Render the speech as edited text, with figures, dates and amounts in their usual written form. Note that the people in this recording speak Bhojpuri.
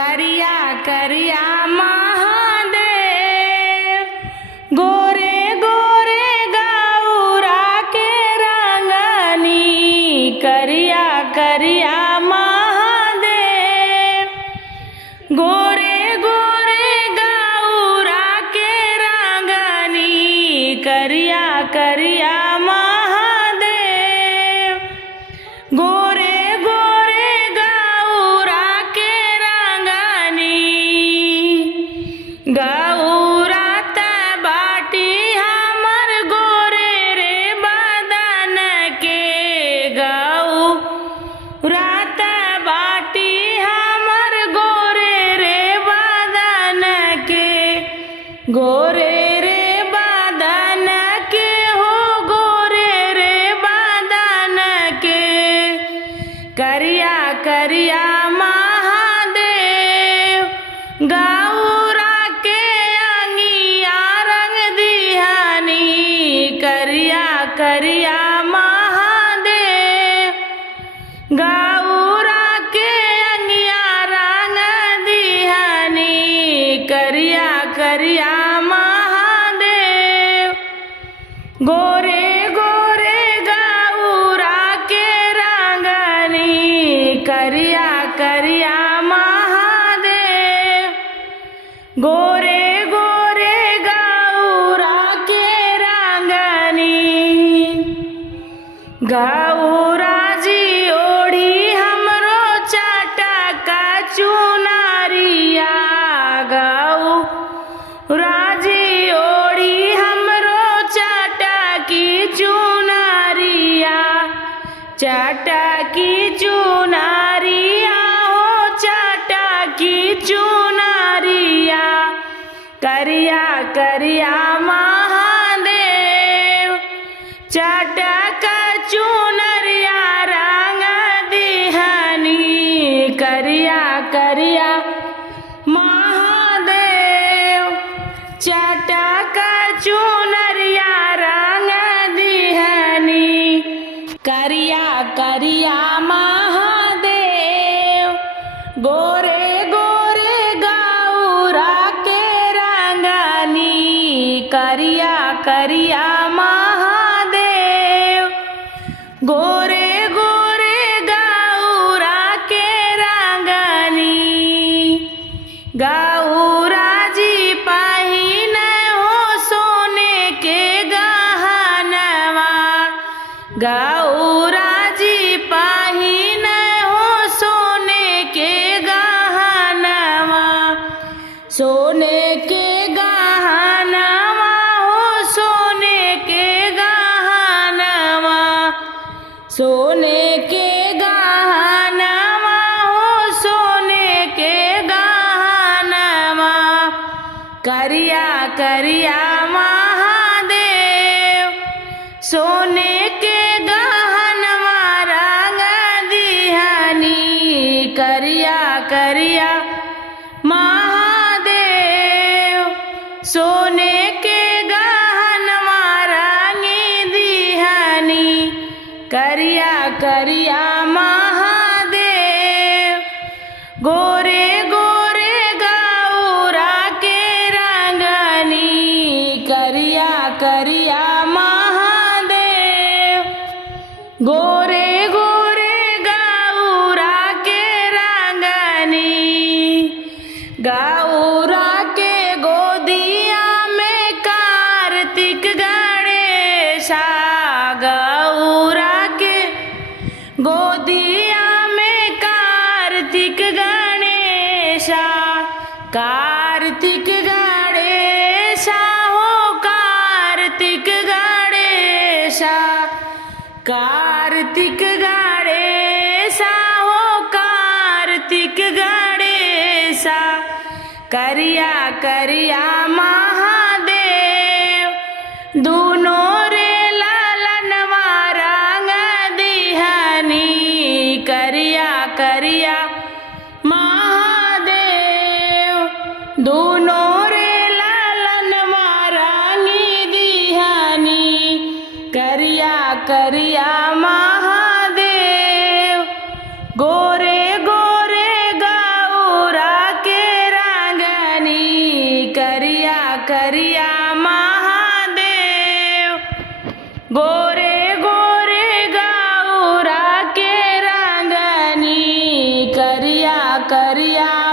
करिया करिया महादेव, गोरे गोरे गौरा के रंगनी। करिया करिया महादेव, गोरे गोरे गौरा के रंगनी। करिया करिया महादेव, गोरे गोरे गौरा के रंगनी। गौरा त बाटी हमर गोरे रे बदन के। गौरा त बाटी हमर गोरे रे बदन के। गोरे रे बदन के हो, गोरे रे बदन के। करिया करिया महादेव, गौरा के अंगिया रंग दिहानी। करिया करिया महादेव, गौरा के अंगिया रंग दिहानी। करिया करिया महादेव, गोरे गोरे गौरा के रंगनी। करिया करिया महादेव, गोरे गोरे गौरा के रंगनी। गौरा जी ओढ़ी हमरो चटक चुनरिया। गौरा जी ओढ़ी हमरो चटकी चुनरिया। चटकी चुनरिया हो, चटकी चुनरिया। करिया करिया महादेव, चटक चुनरिया रंग दिहनी। करिया करिया महादेव, चटक चुनरिया रंग दिहनी। करिया करिया महादेव, गोरे गोरे गौरा के रंगनी। करिया करिया महादेव, गोरे गोरे गौरा के रंगनी। गौरा जी पहिन हो सोने के गहनवा। गौरा जी पहिन हो सोने के गहनवा। सोने के गहनवा हो, सोने के गहनवा। सोने के गहनवा हो, सोने के गहनवा। करिया करिया महादेव, सोने के गहनवा रंग दिहनी। करिया करिया महादेव, सोने के गहनवा रंग दिहनी। करिया करिया महादेव, गोरे गोरे गौरा के रंगनी। करिया करिया महादेव, गोरे गोरे गौरा के रंगनी। गौरा के गोदिया में कार्तिक गणेशा। गौरा के गोदिया में कार्तिक गणेशा। कार्तिक गणेशा हो, कार्तिक गणेशा। कार्तिक गणेशा हो, कार्तिक गणेशा। करिया करिया महादेव, दूनो रे ललनवा रंग दिहनी। करिया करिया महादेव, दूनो रे ललनवा रंग दिहनी। करिया करिया महादेव, गोरे गोरे गौरा करिया महादेव। गोरे गोरे गौरा के रंगनी करिया करिया